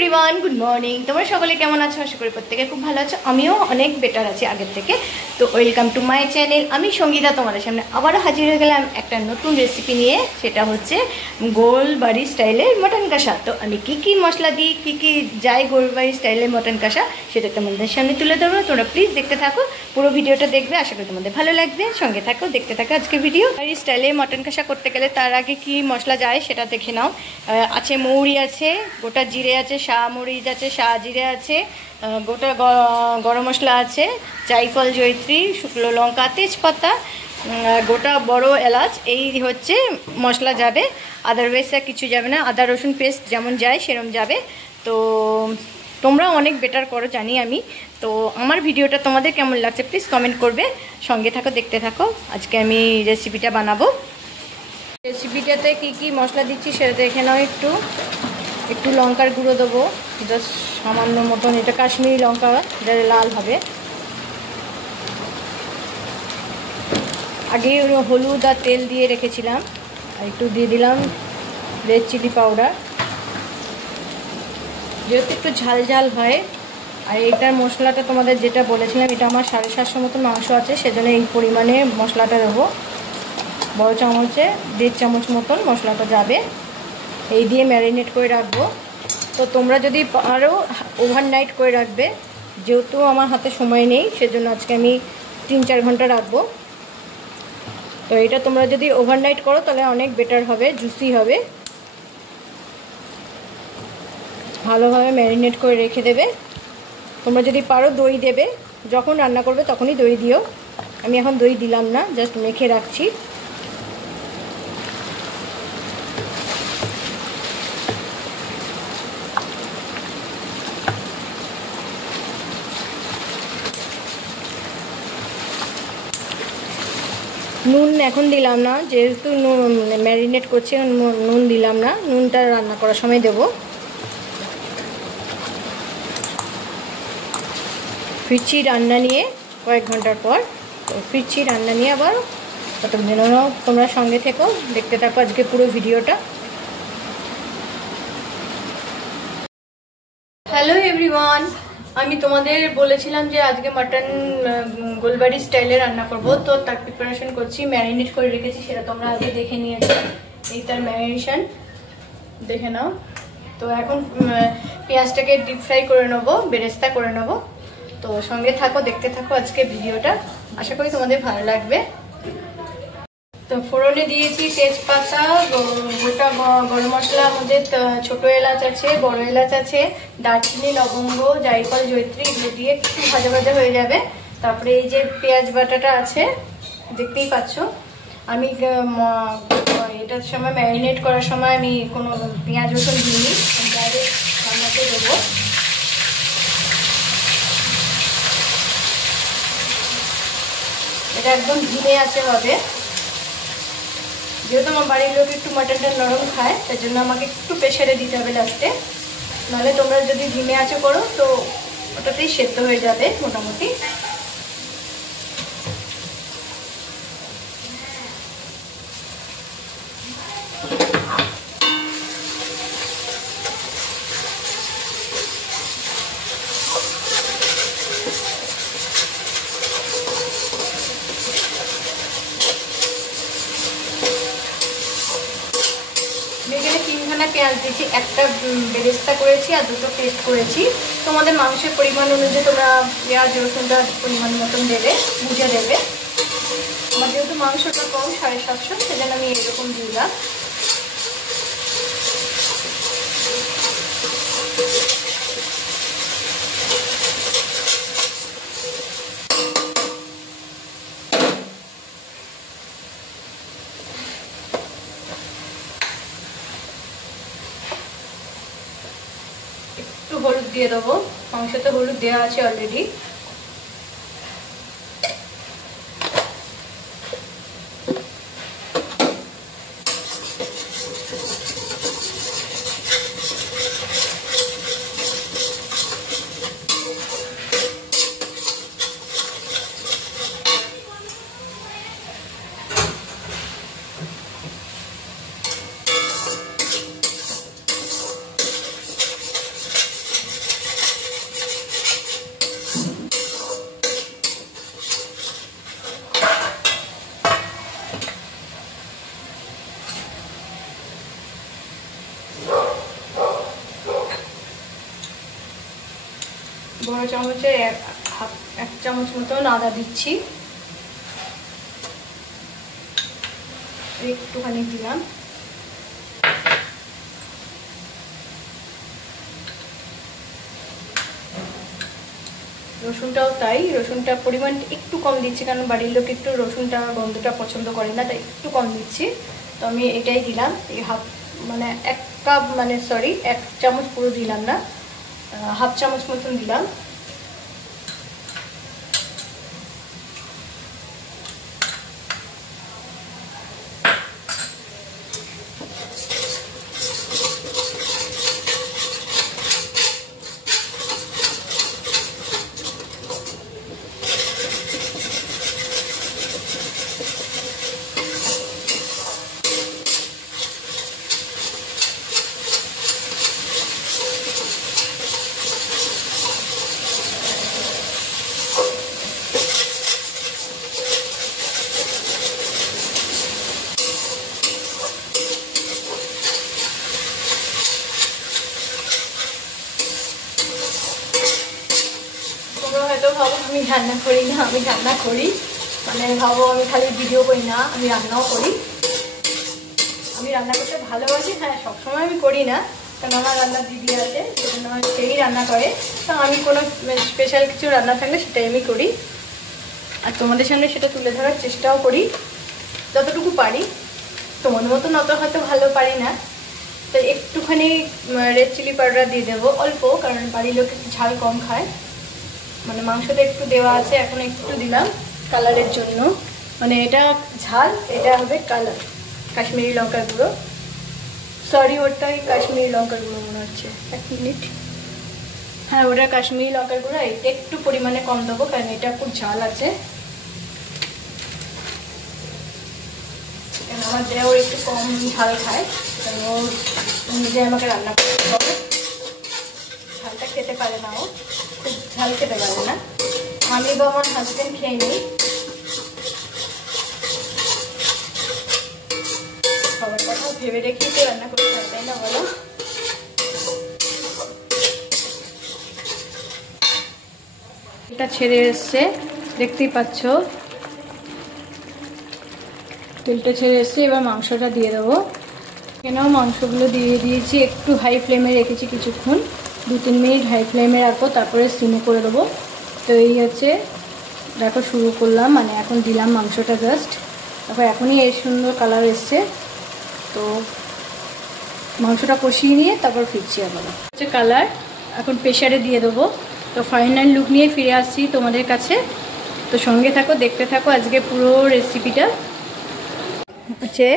Everyone, good morning. তোমরা সকলে কেমন আছো? আশা করি প্রত্যেকে খুব ভালো আছো। আমিও অনেক বেটার আছি আগের থেকে। তো ওয়েলকাম টু মাই চ্যানেল। আমি সঙ্গীতা তোমাদের সামনে আবারও হাজির হয়ে গেলাম একটা নতুন রেসিপি নিয়ে। সেটা হচ্ছে গোলবাড়ি স্টাইলের মটন কষা। তো আমি কি মশলা দিই, কি যাই গোলবাড়ি স্টাইলের মটন কষা, সেটা তোমাদের সামনে তুলে ধরবো। তোমরা প্লিজ দেখতে থাকো, পুরো ভিডিওটা দেখবে। আশা করি তোমাদের ভালো লাগবে। সঙ্গে থাকো, দেখতে থাকো আজকে ভিডিও। এই স্টাইলে মটন কষা করতে গেলে তার আগে কি মশলা যায় সেটা দেখে নাও। আছে মৌরি, আছে গোটা জিরে, আছে শাহ মরিচ, আছে শাহ জিরে, আছে গোটা গরম মশলা, আছে জায়ফল, জয়ত্রী, শুকনো লঙ্কা, তেজপাতা, গোটা বড় এলাচ। এই হচ্ছে মশলা যাবে, আদারওয়াইজ আর কিছু যাবে না। আদা রসুন পেস্ট যেমন যায় সেরকম যাবে। তো তোমরা অনেক বেটার করো জানি আমি। তো আমার ভিডিওটা তোমাদের কেমন লাগছে প্লিজ কমেন্ট করবে। সঙ্গে থাকো, দেখতে থাকো। আজকে আমি রেসিপিটা বানাবো। রেসিপিটাতে কি মশলা দিচ্ছি সেটা দেখে নাও। একটু লঙ্কার গুঁড়ো দেবো, জাস্ট সামান্য মতন। এটা কাশ্মীরি লঙ্কা, এটা লাল হবে। আগে হলুদ আর তেল দিয়ে রেখেছিলাম, আর একটু দিয়ে দিলাম রেড চিলি পাউডার, যেহেতু একটু ঝাল হয়। আর এইটার মশলাটা তোমাদের যেটা বলেছিলাম, এটা আমার 750 মতন মাংস আছে, সেজন্য এই পরিমাণে মশলাটা দেবো। বড় চামচে 1.5 চামচ মতন মশলাটা যাবে। এই দিয়ে ম্যারিনেট করে রাখবো। তো তোমরা যদি আরও ওভারনাইট করে রাখবে, যেহেতু আমার হাতে সময় নেই সেজন্য আজকে আমি 3-4 ঘন্টা রাখবো। তো এটা তোমরা যদি ওভারনাইট করো তাহলে অনেক বেটার হবে, জুসি হবে। ভালোভাবে ম্যারিনেট করে রেখে দেবে। তোমরা যদি পারো দই দেবে, যখন রান্না করবে তখনই দই দিও। আমি এখন দই দিলাম না, জাস্ট মেখে রাখছি। নুন এখন দিলাম না, যেহেতু ম্যারিনেট করছি, নুন দিলাম না। নুনটা রান্না করার সময় দেবো। ফিরছি রান্না নিয়ে কয়েক ঘন্টার পর। তো ফিরছি রান্না নিয়ে আবার। ততক্ষণ তোমরা সঙ্গে থেকো, দেখতে থাকো আজকে পুরো ভিডিওটা। হ্যালো এভরিওয়ান, আমি তোমাদের বলেছিলাম যে আজকে মাটন গোলবাড়ি স্টাইলে রান্না করব। তো তার প্রিপারেশন করছি, ম্যারিনেট করে রেখেছি, সেটা তোমরা আগে দেখে নিয়েছো। এই তার ম্যারিনেশন দেখে নাও। তো এখন পেঁয়াজটাকে ডিপ ফ্রাই করে নেবো, বেরেস্তা করে নেবো। তো সঙ্গে থাকো, দেখতে থাকো আজকে ভিডিওটা। আশা করি তোমাদের ভালো লাগবে। তো ফোড়নে দিয়েছি তেজপাতা, গোটা গরম মশলার মধ্যে ছোট এলাচ আছে, বড় এলাচ আছে, দারচিনি, লবঙ্গ, জায়ফল, জয়ত্রী, এগুলো দিয়ে একটু ভাজা হয়ে যাবে। তারপরে এই যে পেঁয়াজ বাটাটা আছে, দেখতেই পাচ্ছ। আমি এটার সময় ম্যারিনেট করার সময় আমি কোনো পেঁয়াজ রসুন দিইনি, ডাইরেক্ট রান্নাতে দেবো। এটা একদম ধিমে আছে হবে, যেহেতু আমার বাড়ির লোক একটু মাটনটা নরম খায়, তার জন্য আমাকে একটু প্রেশারে দিতে হবে লাস্টে। নাহলে তোমরা যদি ধিমে আঁচে করো তো ওটাতেই সেদ্ধ হয়ে যাবে মোটামুটি। এখানে 3খানা পেঁয়াজ দিয়েছি, একটা বেরেস্তা করেছি আর 2টো পেস্ট করেছি। তোমাদের মাংসের পরিমাণ অনুযায়ী তোমরা পেঁয়াজ রসুনটা পরিমাণ মতন দেবে, বুঝে দেবে। আমার যেহেতু মাংসটা কম, 750, সেজন্য আমি এরকম দিলাম। একটু হলুদ দিয়ে দেবো, মাংসতে হলুদ দেওয়া আছে অলরেডি। বড় চামচে এক চামচ মতন আদা দিচ্ছি, একটুখানি দিলাম। রসুনটাও তাই, রসুনটা পরিমাণ একটু কম দিচ্ছি, কারণ বাড়ির লোক একটু রসুনটা গন্ধটা পছন্দ করে না, তাই একটু কম দিচ্ছি। তো আমি এটাই দিলাম, এই মানে 1 কাপ, মানে সরি 1 চামচ পুরো দিলাম না, হাফ চামচ মতন দিলাম। হয়তো ভাবো আমি রান্না করি না, আমি রান্না করি, মানে ভাবো আমি খালি ভিডিও করি না, আমি রান্নাও করি। আমি রান্না করতে ভালোবাসি, হ্যাঁ সবসময় আমি করি না, কারণ আমার রান্নার দিদি আছে, সেজন্য সেই রান্না করে। তো আমি কোনো স্পেশাল কিছু রান্না থাকলে সেটাই আমি করি, আর তোমাদের সামনে সেটা তুলে ধরার চেষ্টাও করি যতটুকু পারি। তোমাদের মতন অত হয়তো ভালো পারি না, তো একটুখানি রেড চিলি পাউডার দিয়ে দেবো অল্প, কারণ বাড়ির লোক একটু ঝাল কম খায়। মানে মাংসতে একটু দেওয়া আছে, এখন একটু দিলাম কালারের জন্য, মানে এটা ঝাল, এটা হবে কালার। কাশ্মীরি লঙ্কার গুঁড়ো, সরি ওটাই কাশ্মীরি লঙ্কার গুঁড়ো মনে হচ্ছে, 1 মিনিট, হ্যাঁ ওটা কাশ্মীরি লঙ্কার গুঁড়ো। এটা একটু পরিমাণে কম দেবো, কারণ এটা খুব ঝাল আছে। কারণ আমার দেওয়ার একটু কম ঝাল খায়, কারণ ও নিজে আমাকে রান্না করতে হবে, ঝালটা খেতে পারে না, ও খুব ঝাল খেতে পারে না। আমি বা আমার হাজবেন্ড খেয়ে নিই, সবার কথা ভেবে রেখেই তো রান্না করতে হয়, তাই না বলো? এটা ছেড়ে এসছে, দেখতেই পাচ্ছ তেলটা ছেড়ে এসছে। এবার মাংসটা দিয়ে দেবো। এখানেও মাংসগুলো দিয়ে দিয়েছি, একটু হাই ফ্লেমে রেখেছি কিছুক্ষণ, 2-3 মিনিট হাই ফ্লেমে রাখবো, তারপরে সিমে করে দেবো। তো এই হচ্ছে দেখো শুরু করলাম, মানে এখন দিলাম মাংসটা জাস্ট, তারপর এখনই এই সুন্দর কালার এসছে। তো মাংসটা কষিয়ে নিয়ে তারপর ফিরছি আবার। হচ্ছে কালার, এখন প্রেশারে দিয়ে দেবো। তো ফাইনাল লুক নিয়ে ফিরে আসছি তোমাদের কাছে, তো সঙ্গে থাকো, দেখতে থাকো আজকে পুরো রেসিপিটা। হচ্ছে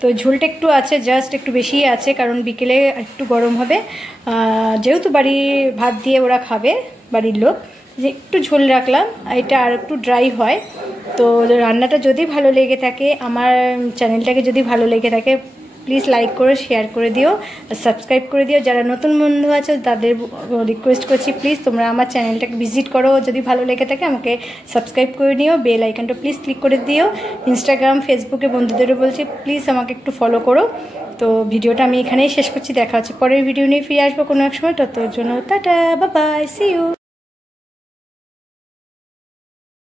তো ঝোলটা একটু আছে, জাস্ট একটু বেশিই আছে, কারণ বিকেলে একটু গরম হবে, যেহেতু বাড়ির ভাত দিয়ে ওরা খাবে বাড়ির লোক, যে একটু ঝোল রাখলাম, এটা আর একটু ড্রাই হয়। তো রান্নাটা যদি ভালো লেগে থাকে, আমার চ্যানেলটাকে যদি ভালো লেগে থাকে, প্লিজ লাইক করে শেয়ার করে দিও, সাবস্ক্রাইব করে দিও। যারা নতুন বন্ধু আছে তাদের রিকোয়েস্ট করছি, প্লিজ তোমরা আমার চ্যানেলটাকে ভিজিট করো, যদি ভালো লেগে থাকে আমাকে সাবস্ক্রাইব করে নিও, বেল আইকনটা প্লিজ ক্লিক করে দিও। ইনস্টাগ্রাম ফেসবুকে বন্ধুদেরও বলছি প্লিজ আমাকে একটু ফলো করো। তো ভিডিওটা আমি এখানেই শেষ করছি, দেখা হচ্ছে পরের ভিডিও নিয়ে ফিরে আসবো কোনো এক সময়, ততর জন্য tata, bye bye, see you.